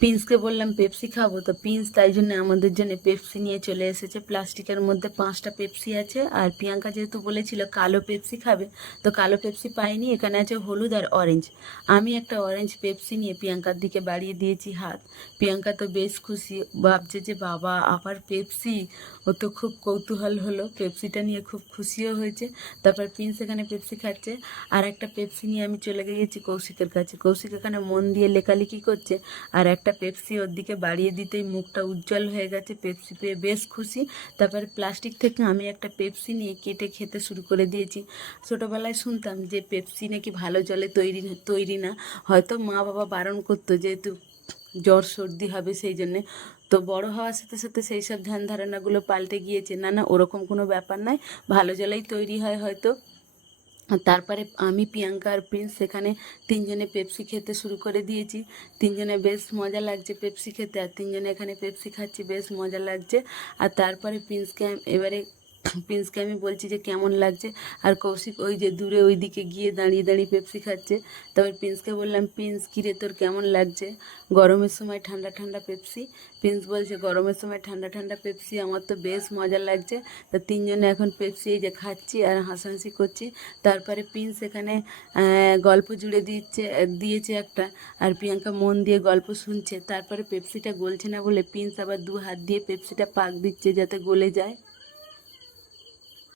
প্রিন্সকে বললাম পেপসি খাবো, তো প্রিন্স তাই জন্য আমাদের জন্য পেপসি নিয়ে চলে এসেছে। প্লাস্টিকের মধ্যে 5টা পেপসি আছে, আর প্রিয়াঙ্কা যেহেতু বলেছিল কালো পেপসি খাবে, তো কালো পেপসি পাইনি, এখানে আছে হলুদ আর অরেঞ্জ। আমি একটা অরেঞ্জ পেপসি নিয়ে প্রিয়াঙ্কার দিকে বাড়িয়ে দিয়েছি হাত। প্রিয়াঙ্কা তো বেশ খুশি, ভাবছে যে বাবা আবার পেপসি। ও তো খুব কৌতূহল হলো, পেপসিটা নিয়ে খুব খুশিও হয়েছে। তারপর প্রিন্স এখানে পেপসি খাচ্ছে, আর একটা পেপসি নিয়ে আমি চলে গিয়েছি কৌশিকের কাছে। কৌশিক এখানে মন দিয়ে লেখালেখি করছে, আর একটা পেপসি ওর দিকে বাড়িয়ে দিতেই মুখটা উজ্জ্বল হয়ে গেছে, পেপসি পেয়ে বেশ খুশি। তারপরে প্লাস্টিক থেকে আমি একটা পেপসি নিয়ে কেটে খেতে শুরু করে দিয়েছি। ছোটোবেলায় শুনতাম যে পেপসি নাকি ভালো জলে তৈরি তৈরি না, হয়তো মা বাবা বারণ করতো যেহেতু জ্বর সর্দি হবে সেই জন্যে। তো বড় হওয়ার সাথে সাথে সেই সব ধ্যান ধারণাগুলো পাল্টে গিয়েছে, না না ওরকম কোনো ব্যাপার নয়, ভালো জলেই তৈরি হয় হয়তো। আর তারপরে আমি প্রিয়াঙ্কা আর প্রিন্স সেখানে তিনজনে পেপসি খেতে শুরু করে দিয়েছি। তিনজনে বেশ মজা লাগছে পেপসি খেতে, আর তিনজনে এখানে পেপসি খাচ্ছি, বেশ মজা লাগছে। আর তারপরে প্রিন্সকে আমি বলছি যে কেমন লাগছে, আর কৌশিক ওই যে দূরে ওই দিকে গিয়ে দাঁড়িয়ে দাঁড়িয়ে পেপসি খাচ্ছে। তারপর প্রিন্সকে বললাম, প্রিন্স কিরে তোর কেমন লাগছে গরমের সময় ঠান্ডা ঠান্ডা পেপসি? প্রিন্স বলছে গরমের সময় ঠান্ডা ঠান্ডা পেপসি আমার তো বেশ মজা লাগছে। তা তিনজনে এখন পেপসি এই যে খাচ্ছি আর হাসাহাসি করছি। তারপরে প্রিন্স এখানে গল্প জুড়ে দিয়েছে একটা, আর প্রিয়াঙ্কা মন দিয়ে গল্প শুনছে। তারপরে পেপসিটা গলছে না বলে প্রিন্স আবার 2 হাত দিয়ে পেপসিটা পাক দিচ্ছে যাতে গলে যায়।